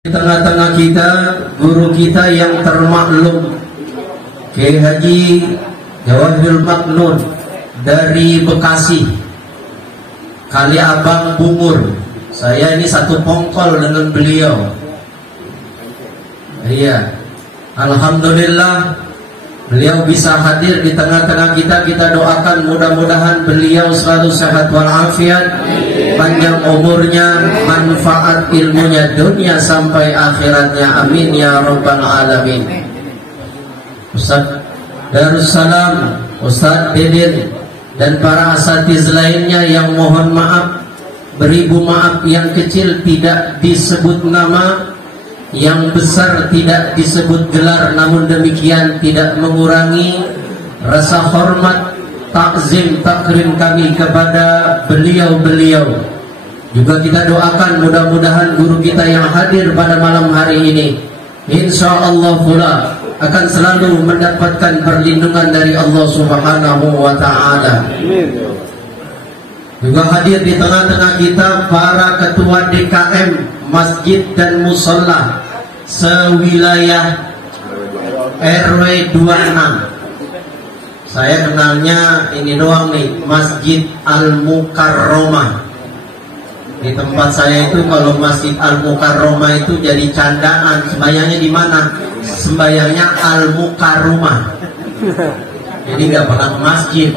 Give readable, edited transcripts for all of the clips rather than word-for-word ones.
Di tengah-tengah kita, guru kita yang termaklum, Kiai Haji Jawahirul Maknun dari Bekasi, Kali Abang Bungur. Saya ini satu pongkol dengan beliau. Iya, alhamdulillah beliau bisa hadir di tengah-tengah kita. Kita doakan mudah-mudahan beliau selalu sehat walafiat, panjang umurnya, manfaat ilmunya dunia sampai akhiratnya, amin ya rabbal alamin. Ustaz Darussalam, Ustaz Didin, dan para asatiz lainnya yang mohon maaf, beribu maaf, yang kecil tidak disebut nama, yang besar tidak disebut gelar, namun demikian tidak mengurangi rasa hormat, takzim, takrim kami kepada beliau-beliau. Juga kita doakan mudah-mudahan guru kita yang hadir pada malam hari ini, insyaallah pula akan selalu mendapatkan perlindungan dari Allah Subhanahu wa ta'ala. Juga hadir di tengah-tengah kita para ketua DKM Masjid dan Musola sewilayah RW 26. Saya kenalnya ini doang nih, Masjid Al-Mukarromah. Di tempat saya itu kalau Masjid Al-Mukarromah itu jadi candaan. Sembayangnya di mana? Sembayangnya Al-Mukarromah. Jadi nggak pernah ke masjid.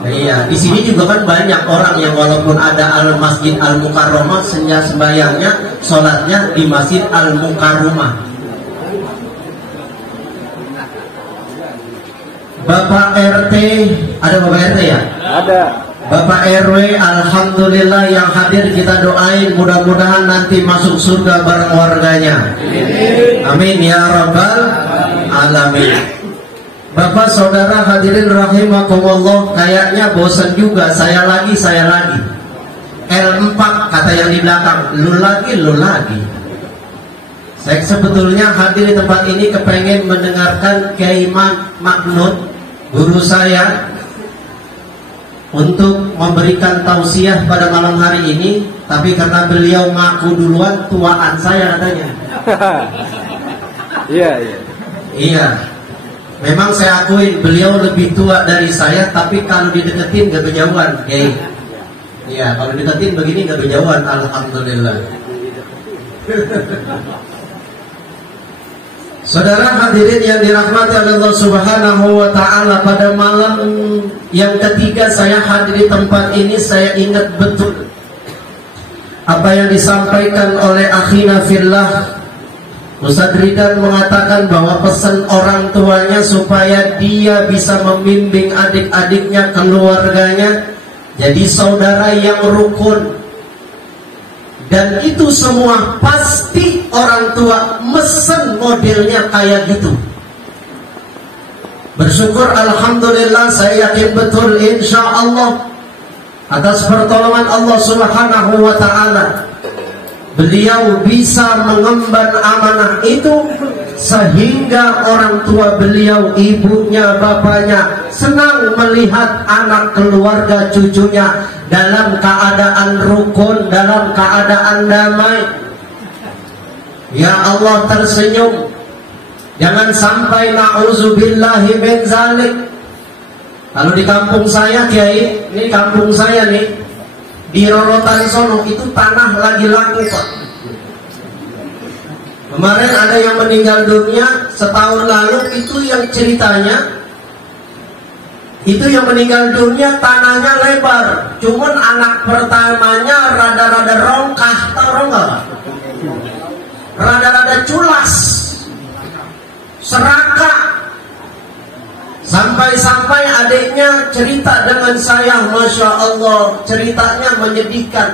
Iya, di sini juga kan banyak orang yang walaupun ada Masjid Al-Mukarromah, sembayangnya, sholatnya di Masjid Al-Mukarromah. Bapak RT, ada Bapak RT ya? Ada. Bapak RW, alhamdulillah yang hadir kita doain mudah-mudahan nanti masuk surga bareng warganya. Amin ya rabbal alamin. Bapak saudara hadirin rahimakumullah, kayaknya bosan juga, saya lagi L4 kata yang di belakang, lu lagi. Saya sebetulnya hadir di tempat ini kepengen mendengarkan Kiai Maknun, guru saya, untuk memberikan tausiah pada malam hari ini, tapi karena beliau ngaku duluan, tuaan saya katanya. Iya. Memang saya akuin beliau lebih tua dari saya, tapi kalau dideketin gak kejauhan, Kiai. Iya, kalau dideketin begini gak kejauhan, alhamdulillah. Saudara hadirin yang dirahmati Allah Subhanahu wa ta'ala, pada malam yang ketiga saya hadir di tempat ini, saya ingat betul apa yang disampaikan oleh akhina fillah Ustaz Ridwan, mengatakan bahwa pesan orang tuanya supaya dia bisa membimbing adik-adiknya, keluarganya, jadi saudara yang rukun. Dan itu semua pasti orang tua mesen modelnya kayak gitu. Bersyukur alhamdulillah, saya yakin betul insya Allah atas pertolongan Allah Subhanahu wa ta'ala, beliau bisa mengemban amanah itu sehingga orang tua beliau, ibunya, bapaknya senang melihat anak, keluarga, cucunya dalam keadaan rukun, dalam keadaan damai. Ya Allah tersenyum. Jangan sampai na'udzubillahi min zalik. Kalau di kampung saya, Kiai, ini kampung saya nih, di Rorotan sono itu tanah lagi laku, Pak. Kemarin ada yang meninggal dunia setahun lalu, itu yang ceritanya, itu yang meninggal dunia tanahnya lebar, cuman anak pertamanya rada-rada rongkah, tahu nggak? Rada-rada culas, serakah. Sampai-sampai adiknya cerita dengan saya, Masya Allah, ceritanya menyedihkan.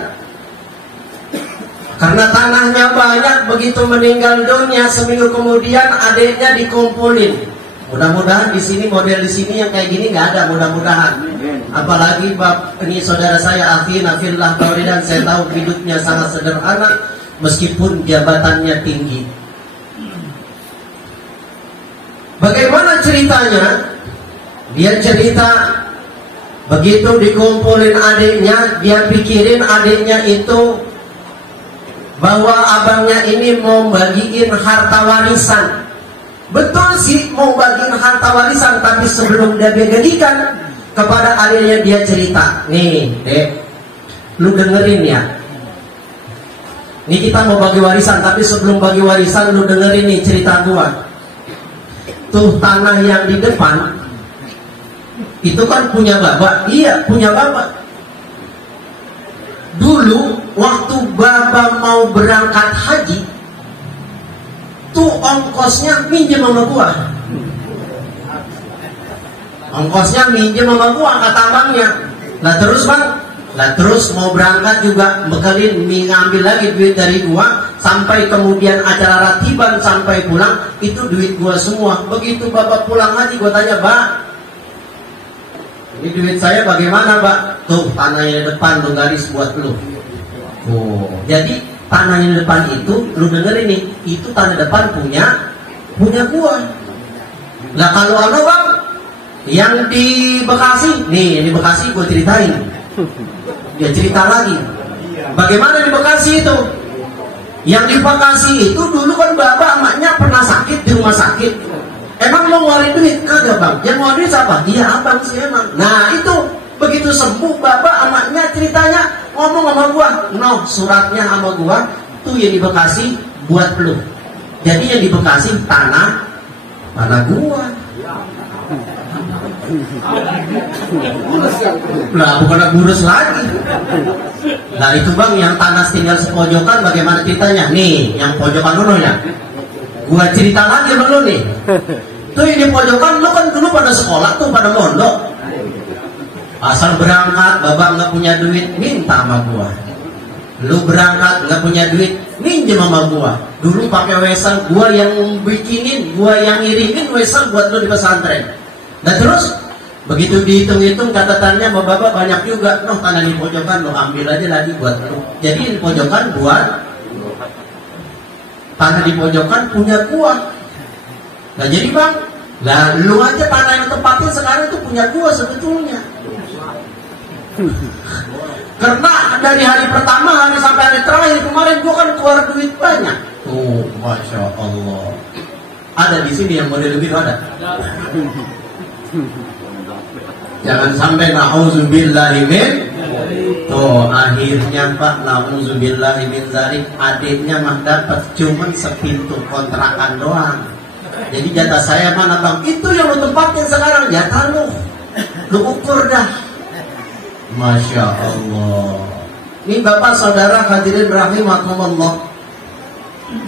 Karena tanahnya banyak, begitu meninggal dunia, seminggu kemudian adiknya dikumpulin. Mudah-mudahan di sini, model di sini yang kayak gini nggak ada, mudah-mudahan. Apalagi ini saudara saya, akhina fillah tauridan, saya tahu hidupnya sangat sederhana, meskipun jabatannya tinggi. Bagaimana ceritanya? Dia cerita begitu dikumpulin adiknya, dia pikirin adiknya itu bahwa abangnya ini mau bagiin harta warisan. Betul sih mau bagiin harta warisan, tapi sebelum dia bagikan kepada adiknya dia cerita, nih dek, lu dengerin ya. Nih kita mau bagi warisan, tapi sebelum bagi warisan lu dengerin nih cerita gua. Tuh tanah yang di depan itu kan punya bapak. Iya, punya bapak. Dulu waktu bapak mau berangkat haji, tuh ongkosnya minjem sama gua. Ongkosnya minjem sama gua, kata abangnya. Nah terus bang, nah terus mau berangkat juga bekalin, ngambil lagi duit dari gua, sampai kemudian acara ratiban sampai pulang itu duit gua semua. Begitu bapak pulang haji, gua tanya, "Pak, ini duit saya bagaimana, Pak?" Tuh tanahnya depan lu garis buat lu. Oh, jadi tanahnya depan itu lu dengerin nih, itu tanah depan punya gua. Nah kalau anu bang, yang di Bekasi, nih di Bekasi gua ceritain. Dia cerita lagi, bagaimana di Bekasi itu? Yang di Bekasi itu dulu kan bapak emaknya pernah sakit di rumah sakit. Emang mau ngeluarin duit? Kagak bang. Yang ngeluarin duit siapa? Iya abang sih emang. Nah itu begitu sembuh bapak emaknya ceritanya ngomong sama gua, "No, suratnya sama gua tuh yang di Bekasi buat lu." Jadi yang di Bekasi tanah gua. Nah bukan ngurus lagi. Nah itu bang yang tanah tinggal sepojokan bagaimana ceritanya? Nih yang pojokan dulu ya. Gua cerita lagi sama lu nih. Tuh ini pojokan lu kan dulu pada sekolah tuh pada mondok. Asal berangkat bapak nggak punya duit minta sama gua. Lu berangkat nggak punya duit minjem sama gua. Dulu pakai wesel gua yang bikinin, gua yang ngirimin wesel buat lu di pesantren. Nah terus begitu dihitung-hitung catatannya bapak banyak juga. Noh tanah di pojokan lo ambil aja lagi buat lu. Jadi di pojokan buat tanah di pojokan punya gua. Nah jadi bang, lah lu aja tanah yang tempatin sekarang itu punya gua sebetulnya. Karena dari hari pertama hari sampai hari terakhir kemarin gua kan keluar duit banyak. Tuh, masya Allah. Ada di sini yang model lebih ada. Jangan sampai na'udzubillahi min. Tuh akhirnya Pak, na'udzubillahi min zalik, adiknya mah dapat cuman sepintu kontrakan doang. Jadi jatah saya mana bang? Itu yang lu tempatin sekarang, jatah lu ukur dah. Masya Allah. Ini bapak saudara hadirin rahimakumullah.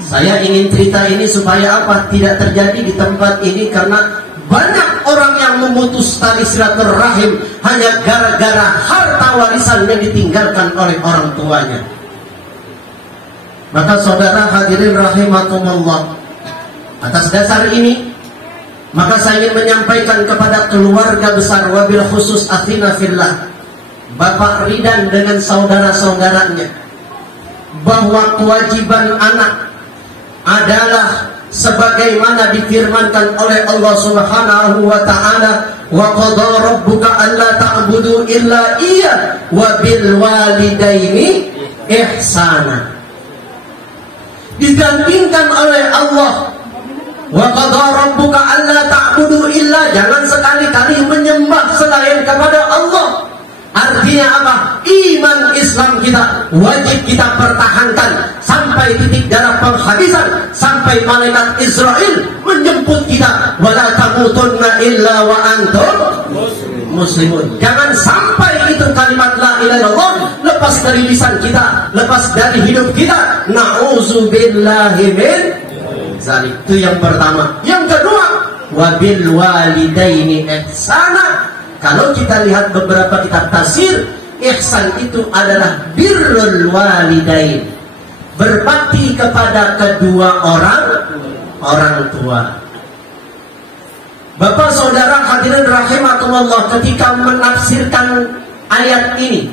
Saya ingin cerita ini supaya apa? Tidak terjadi di tempat ini karena banyak orang yang memutus tali silaturahim hanya gara-gara harta warisan yang ditinggalkan oleh orang tuanya. Maka saudara hadirin rahimakumullah, atas dasar ini maka saya ingin menyampaikan kepada keluarga besar wabil khusus akhina fillah, Bapak Ridan dengan saudara-saudaranya, bahwa kewajiban anak adalah sebagaimana difirmankan oleh Allah Subhanahu wa taala, wa qada rabbuka alla ta'budu illa iyyah wa bil walidaini ihsana. Digandingkan oleh Allah, wa qada rabbuka alla ta'budu illa, jangan sekali-kali menyembah selain kepada Allah. Artinya apa? Iman Islam kita wajib kita pertahankan sampai titik darah penghabisan, sampai malaikat Israel menjemput kita, wala tamutunna illa wa antum muslimun. Jangan sampai itu kalimat la ilaha illallah lepas dari lisan kita, lepas dari hidup kita. Na'udzubillahi min zalik. Itu yang pertama. Yang kedua, wabil walidaini ihsana. Kalau kita lihat beberapa kitab tafsir, ihsan itu adalah birrul walidain, berbakti kepada kedua orang tua. Bapak saudara hadirin rahimakumullah, ketika menafsirkan ayat ini,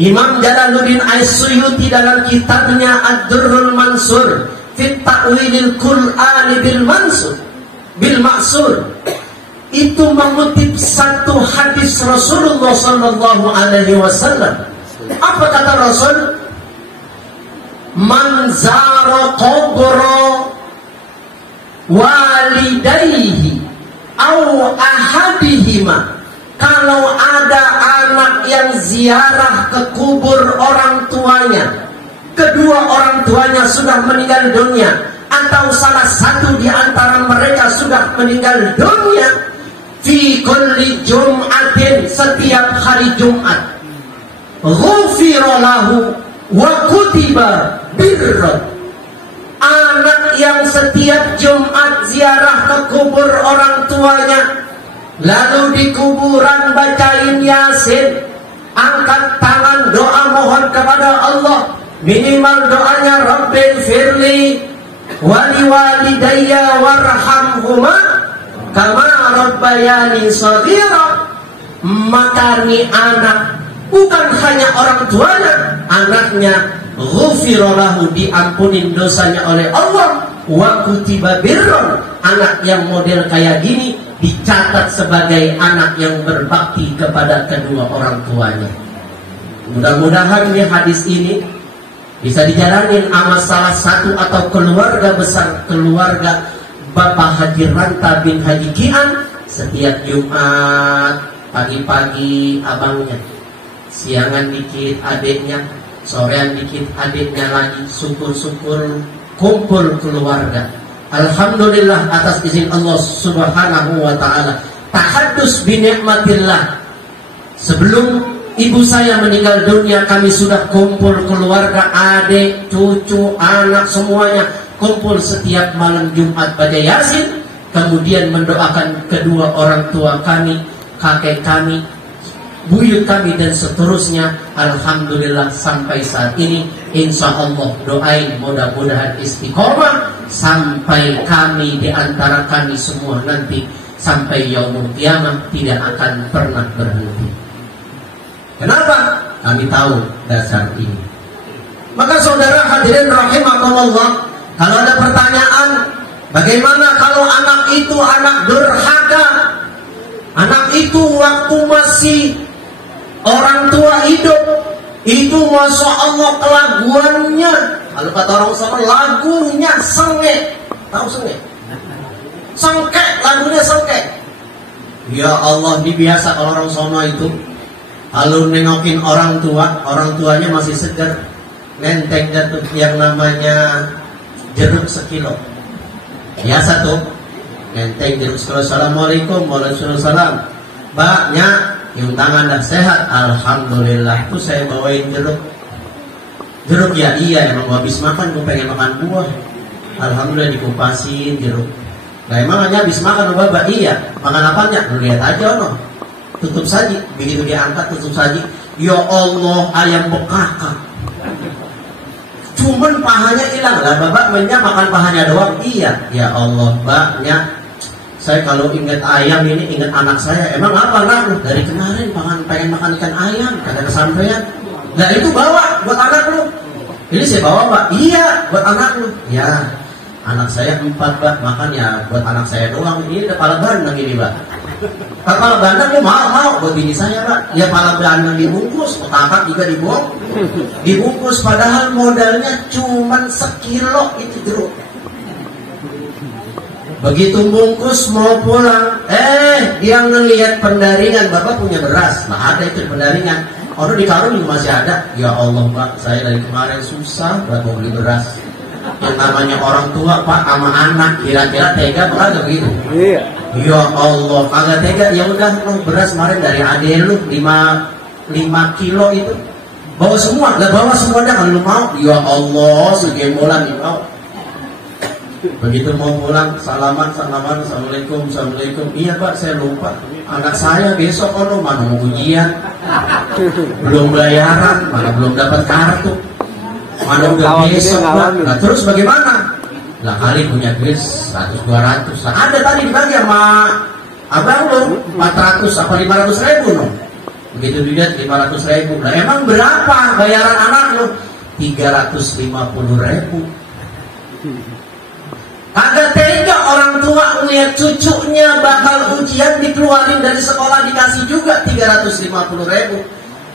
Imam Jalaluddin As-Suyuti dalam kitabnya Ad-Durrul Mansur fi Ta'wilil Qur'ani bil Ma'sur itu mengutip satu hadis Rasulullah sallallahu alaihi wasallam. Apa kata Rasul? man zara qabra walidayhi au ahadihima, kalau ada anak yang ziarah ke kubur orang tuanya, kedua orang tuanya sudah meninggal dunia, atau salah satu di antara mereka sudah meninggal dunia, fi kulli jum'atin, setiap hari Jumat, ghufira lahu wa kutiba birran, anak yang setiap Jumat ziarah ke kubur orang tuanya, lalu di kuburan bacain Yasin, angkat tangan doa mohon kepada Allah, minimal doanya Rabbil firli wali walidayya warhamhuma kama rabbayani shaghira, maka ni anak bukan hanya orang tuanya, anaknya ghufira lahu, diampunin dosanya oleh Allah, wa kutiba birran, anak yang model kayak gini dicatat sebagai anak yang berbakti kepada kedua orang tuanya. Mudah-mudahan nih hadis ini bisa dijalanin sama salah satu atau keluarga besar, keluarga Bapak Haji Ranta bin Haji Kian. Setiap Jumat pagi-pagi abangnya, siangan dikit adiknya, sorean dikit adiknya lagi, syukur-syukur kumpul keluarga. Alhamdulillah atas izin Allah Subhanahu wa ta'ala. Tahaddus bi ni'matillah. Sebelum ibu saya meninggal dunia, kami sudah kumpul keluarga, adik, cucu, anak, semuanya kumpul setiap malam Jumat baca Yasin, kemudian mendoakan kedua orang tua kami, kakek kami, buyut kami dan seterusnya. Alhamdulillah sampai saat ini, insya Allah doain mudah-mudahan istiqomah sampai kami di antara kami semua nanti sampai yaumul qiyamah tidak akan pernah berhenti. Kenapa? Kami tahu dasar ini. Maka saudara hadirin rahimakumullah, kalau ada pertanyaan, bagaimana kalau anak itu anak durhaka, anak itu waktu masih orang tua hidup, itu masya Allah kelaguannya, kalau kata orang sama lagunya sengek, tahu sengek? Sengkek, lagunya sengkek. Ya Allah, ini biasa kalau orang sono itu, kalau nengokin orang tuanya masih segar, nenteng jatuh yang namanya jeruk sekilo. Biasa tuh, nenteng jeruk sekilo. Assalamualaikum warahmatullahi wabarakatuh. Mbaknya, yang tangan dah sehat, alhamdulillah. Itu saya bawain jeruk. Jeruk ya iya, emang gua habis makan, gua pengen makan buah. Alhamdulillah dikupasin jeruk. Nah emang hanya habis makan Bapak? Iya. Makan apanya? Lu lihat aja no. Tutup saji. Begitu diangkat tutup saji. Ya Allah, ayam bekaka. Cuman pahanya hilang lah. Bapak mainnya makan pahanya doang. Iya. Ya Allah, Mbaknya, saya kalau ingat ayam ini ingat anak saya. Emang apa nak? Dari kemarin pengen makan ikan ayam. Kata kesampaian. Nah itu bawa buat anak lu. Ini saya bawa Pak. Iya buat anak lu. Ya. Anak saya 4 Pak, makan ya buat anak saya doang. Ini kepala bandeng ini Pak. Kepala bandeng lu mau buat bini saya Pak. Ya kepala bandeng dibungkus, otak juga dibuang. Dibungkus padahal modalnya cuman sekilo itu jeruk. Begitu bungkus mau pulang, dia ngelihat pendaringan, Bapak punya beras. Nah ada itu pendaringan. Orang di karung juga masih ada. Ya Allah Pak, saya dari kemarin susah buat mau beli beras. Yang namanya orang tua Pak sama anak, kira-kira tega apa begitu? Iya. Ya Allah, kagak tega. Ya udah, lu beras kemarin dari adek lu 5 kilo itu bawa semua, lah bawa semuanya kalau lu mau. Ya Allah, segembolan nih mau. Begitu mau pulang, salaman, assalamualaikum. Iya Pak, saya lupa. Anak saya besok mana mau ujian, belum bayaran, mana belum dapat kartu. Mana udah besok Pak. Nah terus bagaimana? Lah kali punya duit 100-200. Nah, ada tadi dibagi sama abang lo 400 apa 500 ribu no. Begitu dilihat 500 ribu. Nah emang berapa bayaran anak lo? 350 ribu. Agak tega orang tua melihat cucunya bakal ujian dikeluarin dari sekolah dikasih juga 350 ribu.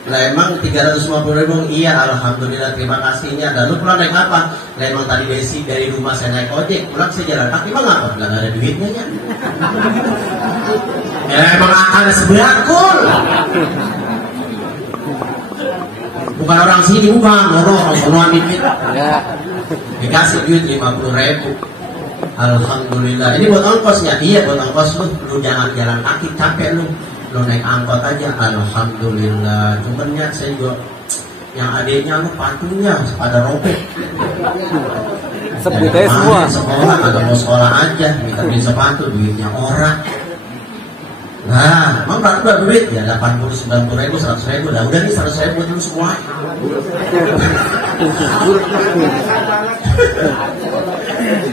Lah emang 350.000? Iya, alhamdulillah, terima kasihnya. Lalu pulang naik apa? Lah emang tadi dari rumah saya naik ojek, pulang saya jalan kaki. Emang apa? Nggak ada duitnya ya. Emang akan sebelakul. Bukan orang sini, bukan orang sono ambil duit. Dikasih duit 50.000. Alhamdulillah. Ini buat ongkosnya? Iya, buat ongkos lu jangan jalan kaki, capek lu naik angkot aja. Alhamdulillah. Cuman ya saya juga yang adiknya lu patungnya pada robek. Sebutnya semua. Sekolah agak mau sekolah aja, minta beli sepatu, duitnya orang. Nah, emang berapa duit? Ya 80-90.000, 100.000. Udah nih 100.000 dulu semua.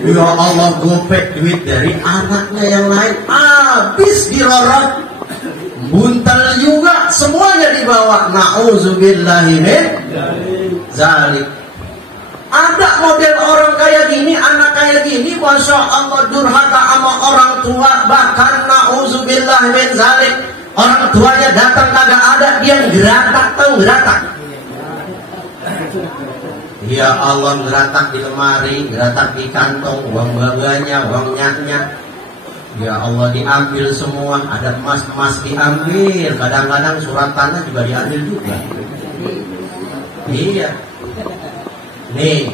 Ya Allah, gopek duit dari anaknya yang lain habis dirorot. Buntal juga semuanya dibawa. Na'udzubillahi min zalik. Ada model orang kayak gini, anak kayak gini, masya Allah, durhaka sama orang tua. Bahkan na'udzubillahi min zalik, orang tuanya datang kagak ada, dia geratak, tahu geratak? Ya Allah, geratak di lemari, geratak di kantong, uang babanya, uang nyaknya. Ya Allah, diambil semua. Ada emas diambil, kadang-kadang surat tanah juga diambil juga. Iya. Nih,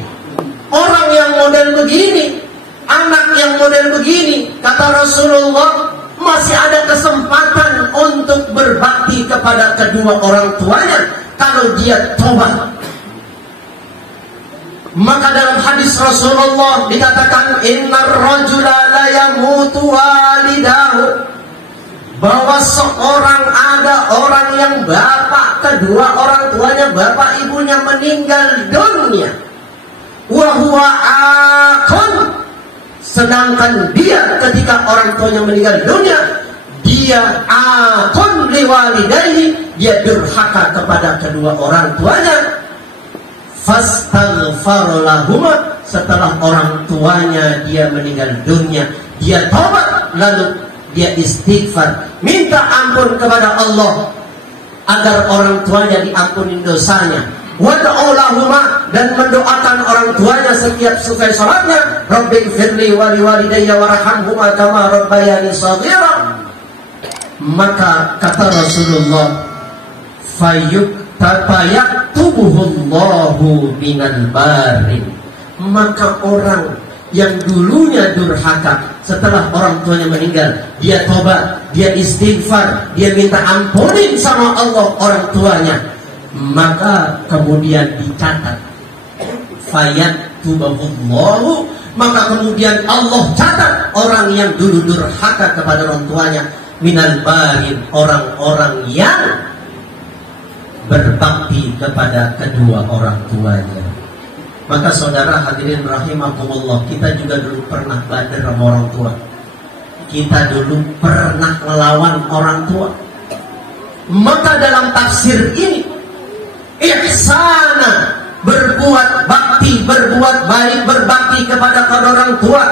orang yang model begini, anak yang model begini, kata Rasulullah, masih ada kesempatan untuk berbakti kepada kedua orang tuanya kalau dia tobat. Maka dalam hadis Rasulullah dikatakan, innar rajula la yamutu walidahu, bahwa ada orang yang kedua orang tuanya, bapak ibunya meninggal dunia, wa huwa akun, sedangkan dia ketika orang tuanya meninggal dunia, dia akun liwalidayhi, dia durhaka kepada kedua orang tuanya. Fastaghfar lahuma, setelah orang tuanya dia meninggal dunia, dia tobat, lalu dia istighfar, minta ampun kepada Allah agar orang tuanya diampuni dosanya. Wad'u lahuma, dan mendoakan orang tuanya setiap selesai salatnya, Rabbighfirli wa liwalidayya warhamhuma kama rabbayani shaghira. Maka kata Rasulullah, fayaktubuhullahu minal barin, maka orang yang dulunya durhaka setelah orang tuanya meninggal, dia tobat, dia istighfar, dia minta ampunin sama Allah orang tuanya, maka kemudian dicatat fayaktubuhullahu, maka kemudian Allah catat orang yang dulu durhaka kepada orang tuanya, minal barin, orang-orang yang berbakti kepada kedua orang tuanya. Maka saudara hadirin rahimakumullah, kita juga dulu pernah badar sama orang tua. Kita dulu pernah melawan orang tua. Maka dalam tafsir ini, ihsana, berbuat bakti, berbuat baik, berbakti kepada kedua orang tua,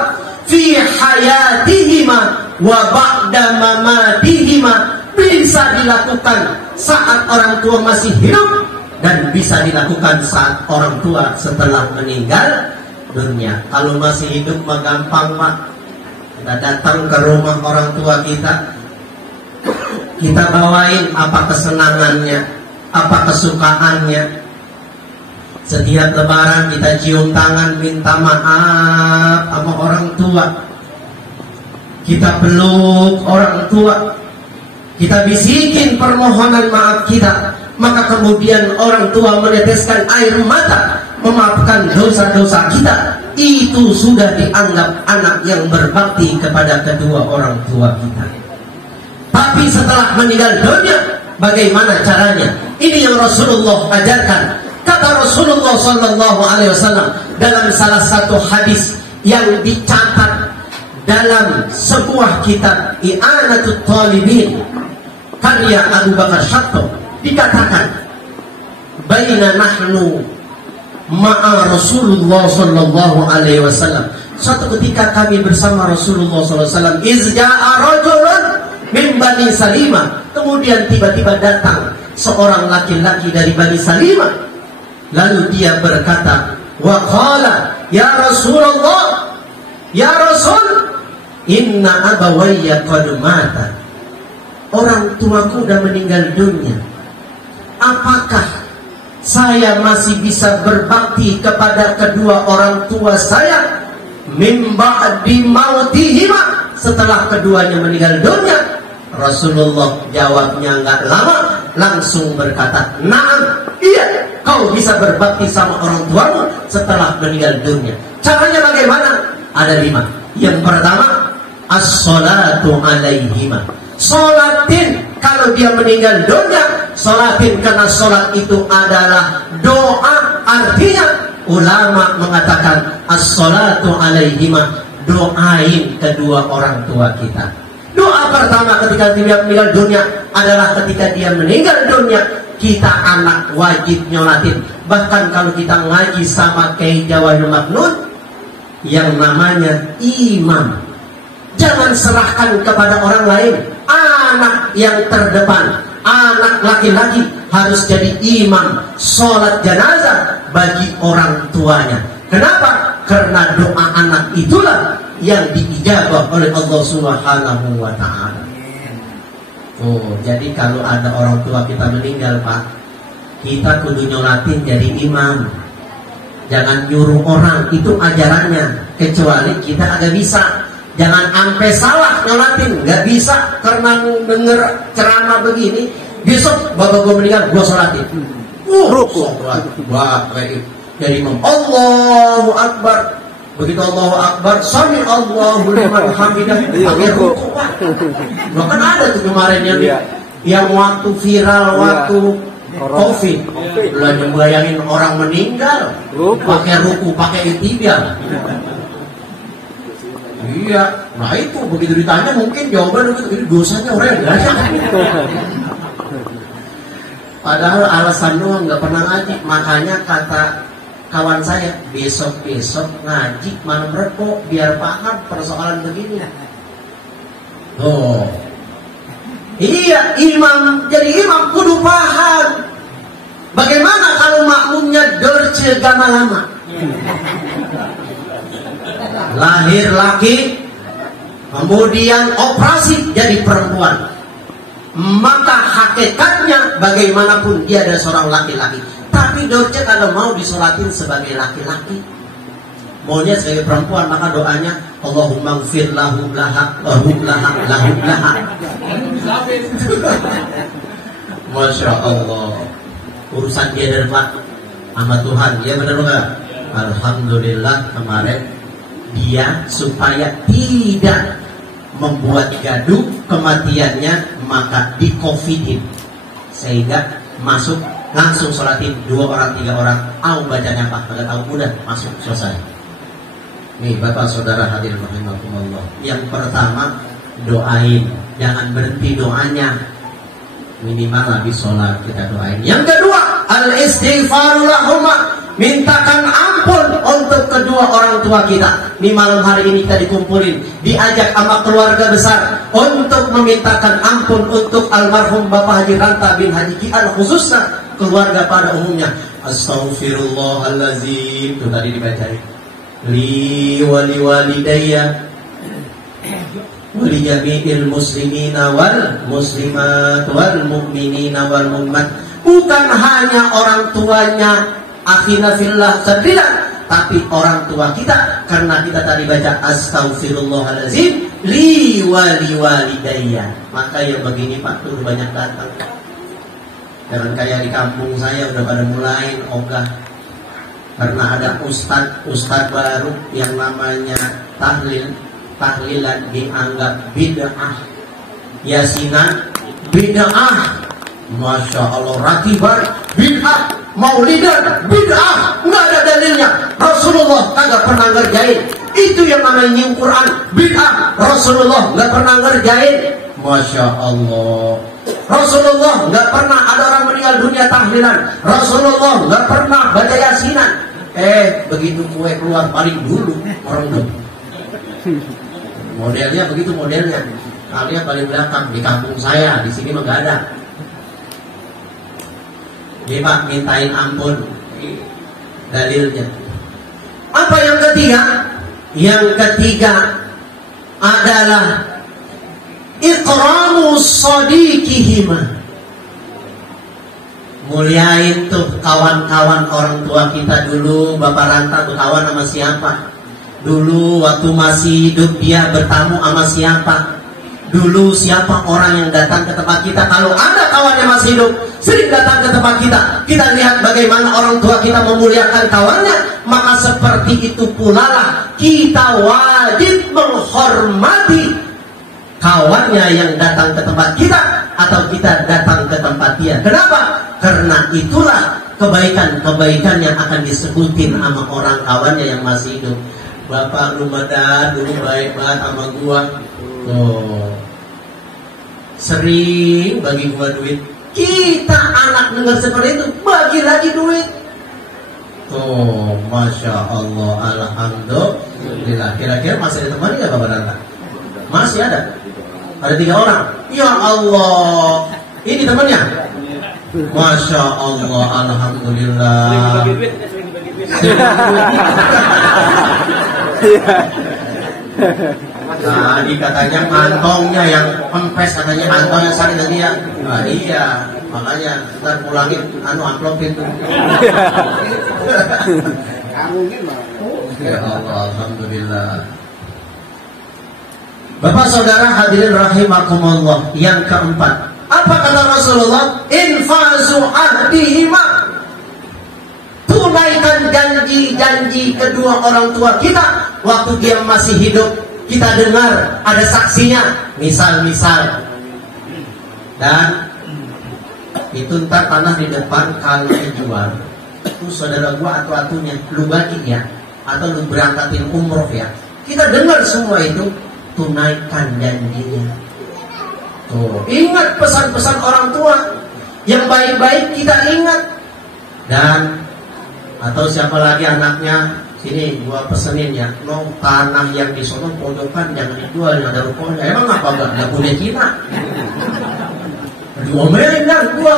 fi hayatihima wa ba'da mamatihima, bisa dilakukan saat orang tua masih hidup dan bisa dilakukan saat orang tua setelah meninggal dunia. Kalau masih hidup mah gampang, Pak. Kita datang ke rumah orang tua kita, kita bawain apa kesenangannya, apa kesukaannya. Setiap lebaran kita cium tangan minta maaf sama orang tua. Kita peluk orang tua, kita bisikin permohonan maaf kita, maka kemudian orang tua meneteskan air mata memaafkan dosa-dosa kita. Itu sudah dianggap anak yang berbakti kepada kedua orang tua kita. Tapi setelah meninggal dunia, bagaimana caranya? Ini yang Rasulullah ajarkan. Kata Rasulullah SAW dalam salah satu hadis yang dicatat dalam sebuah kitab I'anatul Talibin karya Abu Bakar Syatto, dikatakan, baina nahnu ma'a Rasulullah sallallahu alaihi wasallam, suatu ketika kami bersama Rasulullah sallallahu alaihi wasallam, izja'a rajulun min Bani Salimah, kemudian tiba-tiba datang seorang laki-laki dari Bani Salimah. Lalu dia berkata, wa qala, ya Rasulullah, ya Rasul, inna abawayya qad mata. Orang tuaku sudah meninggal dunia. Apakah saya masih bisa berbakti kepada kedua orang tua saya min ba'di mautihima, setelah keduanya meninggal dunia? Rasulullah jawabnya nggak lama, langsung berkata, na'am, iya, kau bisa berbakti sama orang tuamu setelah meninggal dunia. Caranya bagaimana? Ada 5. Yang pertama, as-salatu alaihima. Sholatin kalau dia meninggal dunia, sholatin, karena sholat itu adalah doa. Artinya ulama mengatakan as-salatu alaihima, doain kedua orang tua kita. Doa pertama ketika dia meninggal dunia adalah ketika dia meninggal dunia, kita anak wajib nyolatin. Bahkan kalau kita ngaji sama Kiai Jawahirul Maknun yang namanya imam, jangan serahkan kepada orang lain. Anak yang terdepan, anak laki-laki harus jadi imam sholat jenazah bagi orang tuanya. Kenapa? Karena doa anak itulah yang diijabah oleh Allah Subhanahu wa ta'ala. Oh, jadi kalau ada orang tua kita meninggal, Pak, kita kudu nyolatin jadi imam. Jangan nyuruh orang, itu ajarannya. Kecuali kita agak bisa. Jangan sampai salah nyolatin, nggak bisa karena denger ceramah begini. Besok bapak gue meninggal, gue sholatin. Sholat, wah, kayak jadi imam. Allahu Akbar. Begitu Allahu Akbar, sami Allahu liman hamidah, pakai ruku, Pak. Bahkan ada tuh kemarin yang waktu viral, waktu COVID, bayangin orang meninggal, pakai ruku, pakai itibia. Iya, nah itu begitu ditanya mungkin jawaban itu dosanya orang yang gak. Padahal alasan doang, nggak pernah ngaji. Makanya kata kawan saya, besok-besok ngaji malam rebo biar paham persoalan begini. Oh, iya, imam jadi imam kudu paham. Bagaimana kalau makmumnya dorce lama? Lahir laki, kemudian operasi jadi perempuan. Maka hakikatnya bagaimanapun dia adalah seorang laki-laki. Tapi dorce kalau mau disolatin sebagai laki-laki, maunya sebagai perempuan, maka doanya Allahumma gfir lahum laha lahum laha lahum laha. Masya Allah, urusan dia dari Pak sama Tuhan, ya benar enggak? Alhamdulillah kemarin dia supaya tidak membuat gaduh kematiannya, maka di covidin, sehingga masuk langsung sholatin 2 orang 3 orang. Bacanya apa? Agak tahu, udah masuk selesai. Nih Bapak Saudara hadirin rahimakumullah. Yang pertama, doain, jangan berhenti doanya, minimal habis sholat kita doain. Yang kedua, al-istighfaru lahuma, mintakan ampun untuk kedua orang tua kita. Di malam hari ini kita dikumpulin, diajak sama keluarga besar untuk memintakan ampun untuk almarhum Bapak Haji Ranta bin Haji Kian, khususnya keluarga pada umumnya. Astaghfirullahaladzim, itu tadi dibacain. Li wali walidayya wali jami'il muslimina wal muslimat wal mu'minina wal mu'minat. Bukan hanya orang tuanya akhina fillah sendirian, tapi orang tua kita, karena kita tadi baca astaghfirullahaladzim li wali walidayya. Maka yang begini Pak tuh banyak datang. Jangan kayak di kampung saya udah pada mulai ogah, karena ada ustad baru yang namanya tahlilan dianggap bid'ah, yasinan bid'ah, masya Allah, rakibar bid'ah, maulidan bid'ah, nggak ada dalilnya. Rasulullah kagak pernah ngerjain. Itu yang namanya nyium Quran bid'ah, Rasulullah nggak pernah ngerjain. Masya Allah, Rasulullah nggak pernah ada orang meninggal dunia tahlilan, Rasulullah nggak pernah baca yasinan. Begitu kue keluar paling dulu orang dulu. Modelnya begitu modelnya. Kalian paling belakang di kampung saya, di sini mah nggak ada. Nih Pak, mintain ampun. Dalilnya. Apa yang ketiga? Yang ketiga adalah ikramu shadiqihima. Muliain tuh kawan-kawan orang tua kita dulu. Bapak Ranta berkawan sama siapa? Dulu waktu masih hidup dia bertamu sama siapa? Dulu siapa orang yang datang ke tempat kita? Kalau ada kawan yang masih hidup sering datang ke tempat kita, kita lihat bagaimana orang tua kita memuliakan kawannya, maka seperti itu pula lah kita wajib menghormati kawannya yang datang ke tempat kita atau kita datang ke tempat dia. Kenapa? Karena itulah kebaikan-kebaikan yang akan disebutin sama orang kawannya yang masih hidup. Bapak Rumadan dulu baik banget sama gua. Oh, sering bagi gua duit. Kita anak dengar seperti itu, bagi lagi duit. Oh, masya Allah, alhamdulillah. Kira-kira masih ada teman nggak Bapak Ranta? Masih ada. Ada 3 orang. Ya Allah, ini temannya. Masya Allah, alhamdulillah. Tadi katanya kantongnya yang kempes, katanya kantongnya sakit tadi ya. Nah, iya, makanya ntar pulangin amplopin tuh. Ya Allah, alhamdulillah. Bapak saudara hadirin rahimakumullah. Yang keempat, apa kata Rasulullah? Infazu ahdihima. Tunaikan janji-janji kedua orang tua kita waktu dia masih hidup. Kita dengar ada saksinya, misal-misal, dan itu ntar tanah di depan kalau dijual, itu saudara gua atau atunya, lu bagi ya, atau lu berangkatin umroh ya. Kita dengar semua itu, tunaikan janjinya. Tuh, ingat pesan-pesan orang tua yang baik-baik kita ingat. Dan atau siapa lagi anaknya, sini gua pesenin ya, no tanah yang di sono pojokan jangan dijual, yang ada rukonya. Emang apa enggak punya kita? Diomelin kan gua.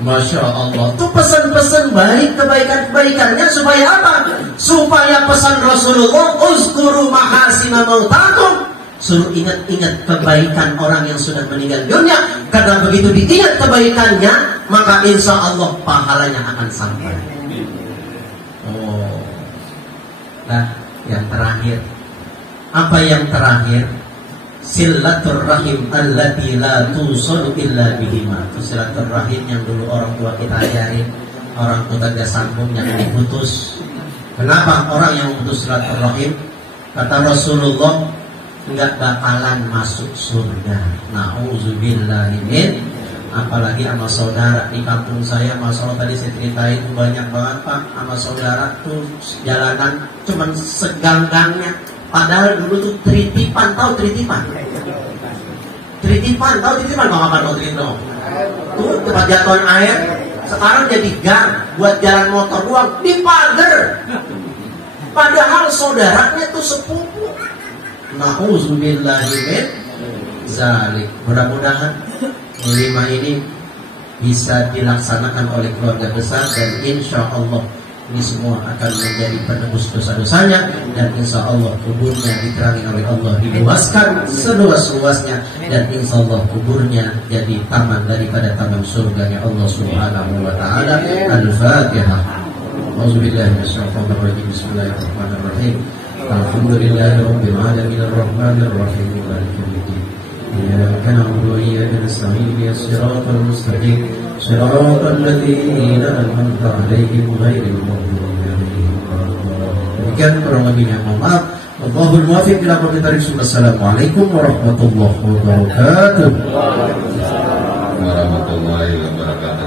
Masya Allah. Itu pesan-pesan baik, kebaikan-kebaikannya supaya apa? Supaya pesan Rasulullah, uzkuru mahasina mautakum, suruh ingat-ingat kebaikan orang yang sudah meninggal dunia. Karena begitu diingat kebaikannya, maka insya Allah pahalanya akan sampai. Oh. Nah, yang terakhir. Apa yang terakhir? Silaturrahim allati la tusalu illa bihima. Itu silaturrahim yang dulu orang tua kita ajarin. Orang tua gak sambung yang diputus. Kenapa orang yang memutus silaturrahim? Kata Rasulullah, enggak bakalan masuk surga. Nauzubillahi min. Apalagi sama saudara di kampung saya, masalah tadi saya ceritain banyak banget Pak, sama saudara tuh jalanan cuman seganggangnya. Padahal dulu tuh tritipan, tahu tritipan? Tritipan, tahu tritipan? Bang Ahmad Tritipan. Tuh tempat jatuhan air, sekarang jadi gang buat jalan motor doang di pagar. Padahal saudaranya tuh sepupu. Nauzubillahi min zalik. Mudah-mudahan 5 ini bisa dilaksanakan oleh keluarga besar dan insya Allah ini semua akan menjadi penebus dosa-dosanya dan insya Allah kuburnya diterangi oleh Allah, diluaskan seluas-luasnya dan insya Allah kuburnya jadi taman daripada taman surganya Allah Subhanahu wa Ta'ala. Al-Fatihah. Auzubillahi minasyaitonir rajim. Bismillahirrahmanirrahim. Alhamdulillahirabbil alamin arrahmanir rahim maliki yaumiddin. Iyyaka na'budu wa iyyaka nasta'in ihdinas siratal mustaqim siratal ladzina an'amta 'alaihim ghairil maghdubi 'alaihim waladdallin. Demikian kurang lebihnya mohon maaf. Wallahul muwaffiq ila aqwamit thariq. Assalamualaikum warahmatullahi wabarakatuh. Warahmatullahi wabarakatuh.